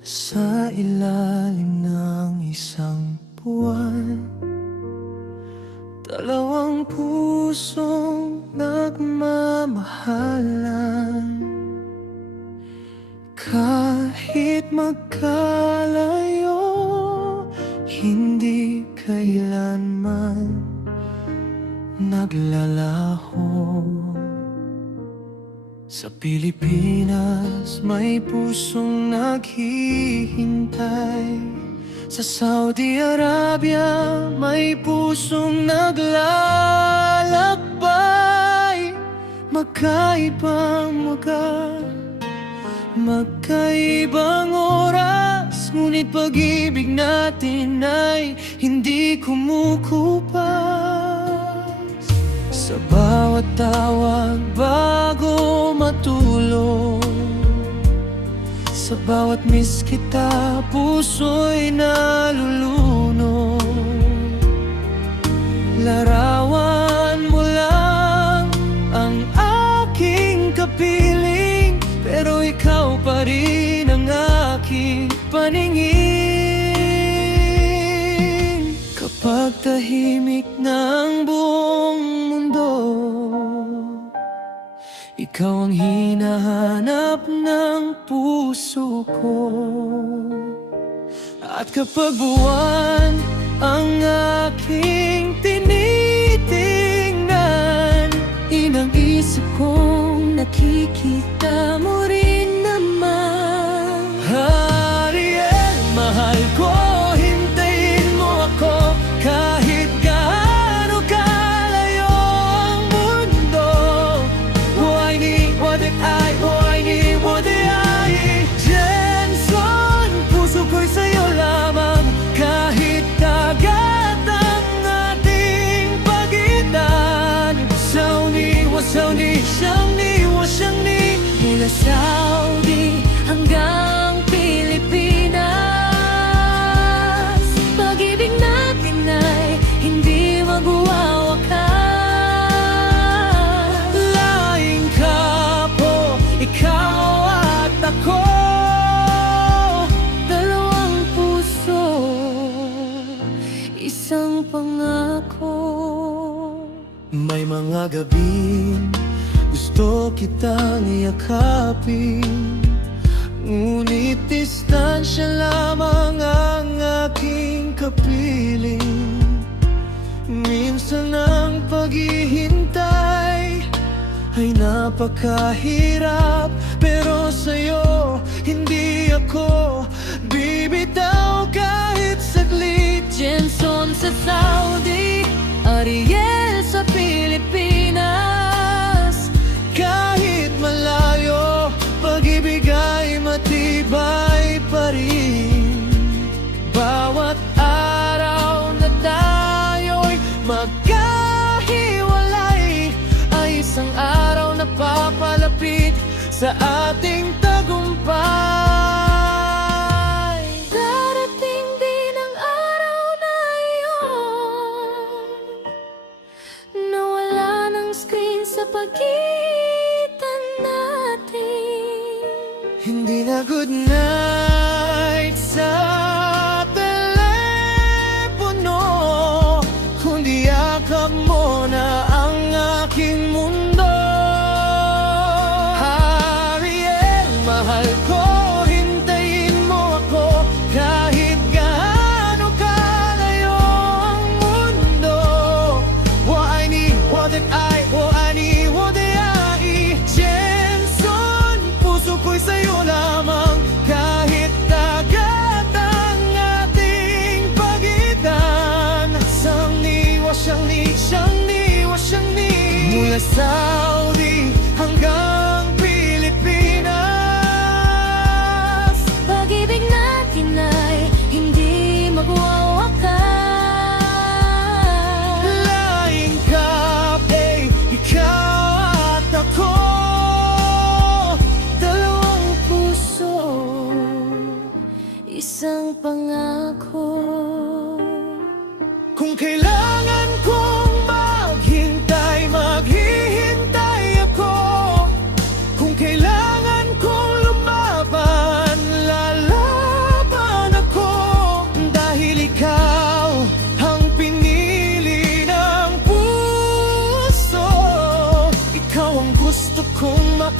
Sa ilalim ng isang buwan, dalawang pusong nagmamahalan. Kahit magkalayo, hindi kailanman naglalaho. Sa Pilipinas may pusong naghihintay. Sa Saudi Arabia may pusong naglalakbay. Magkaibang muka, magkaibang oras, ngunit pag-ibig natin ay hindi kumukupas. Sa bawat tawag bago matulog, sa bawat miss kita, puso'y nalulunod. Larawan mo lang ang aking kapiling, pero ikaw pa rin ang aking paningin. Kapag tahimik ng buong mundo, ikaw ang hinahanap ng puso ko. At kapag buwan ang aking tinitingnan, inang isip kong nakikita mo rin naman. Ariel, mahal ko, hintayin mo ako kahit gaano kalayo ang mundo. Jenson, puso ko'y sa'yo lamang. Kahit dagat ang ating pagitan, mula Saudi hanggang Pilipinas, pag-ibig natin ay hindi magwawakas. Laing kapo, ikaw at ako, dalawang puso, isang pangako. May mga gabing gusto kitang iyakapin, ngunit distansya lamang ang aking kapiling. Minsan ang paghihintay ay napakahirap, pero sa'yo hindi ako bibitaw kahit saglit. Jenson sa Saudi, Ariel sa Pilipinas, kahit malayo, pag-ibig ay matibay pa rin. Bawat araw na tayo'y magkahiwalay ay isang araw na papalapit sa ating tagumpay. Darating din ang araw na iyon, na wala ng screen sa pagitan natin. Hindi na good night sa telepono, kundi yakap mo na ang aking mundo. Ariel, mahal ko, hintayin mo ako kahit gaano kalayo ang mundo. What I need, what I need, what I Jenson, puso ko'y sa'yo lamang. Kahit dagat ang ating pagitan, mula Saudi hanggang Pilipinas, pag-ibig natin ay hindi magwawakas. Laing kape, ikaw at ako, dalawang puso, isang pangako. Kung kailangan kong maghintay, maghihintay ako. Kung kailangan kong lumaban, lalaban.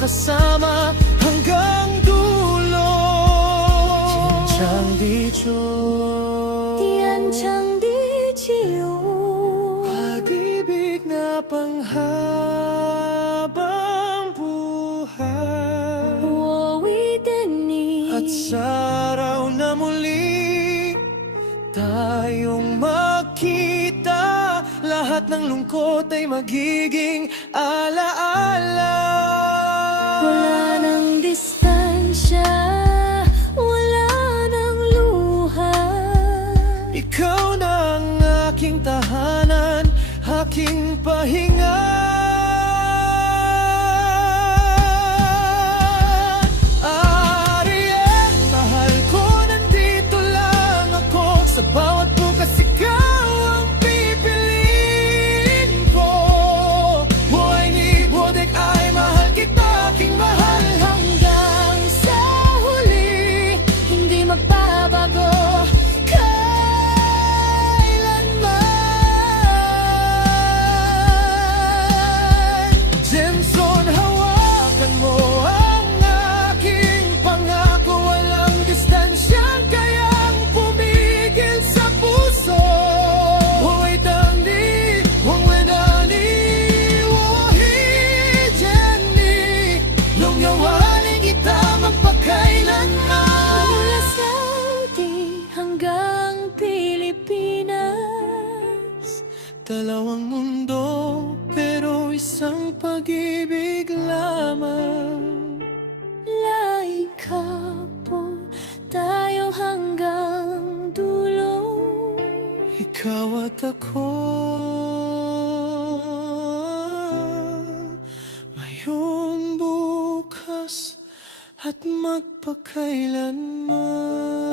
magkasama hanggang dulo. Tiyan di pag-ibig na panghabang buhay. At sa araw na muli tayong magkita, lahat ng lungkot ay magiging alaala. Wala nang distansya, wala nang luha. Ikaw na ang aking tahanan, aking pahinga. Ariel, mahal ko, nandito lang ako. Sa bawat bukas ikaw ang pipiliin ko. Buhay ni Bodek ay mahal kita, aking mahal. Hanggang sa huli, hindi magbabago kailanman. Jenson, hawakan mo ang aking pangako. Walang distansya kayang pumigil sa puso. Huwag tangdi, huwag wenani, wohi Jenny. Lungyawanin kita magpakailanman. Mula Saudi hanggang Pilipinas, Dalawang mundo, pero isang pag-ibig lamang. laika po tayo hanggang dulo. Ikaw at ako, ngayon, bukas, at magpakailanman.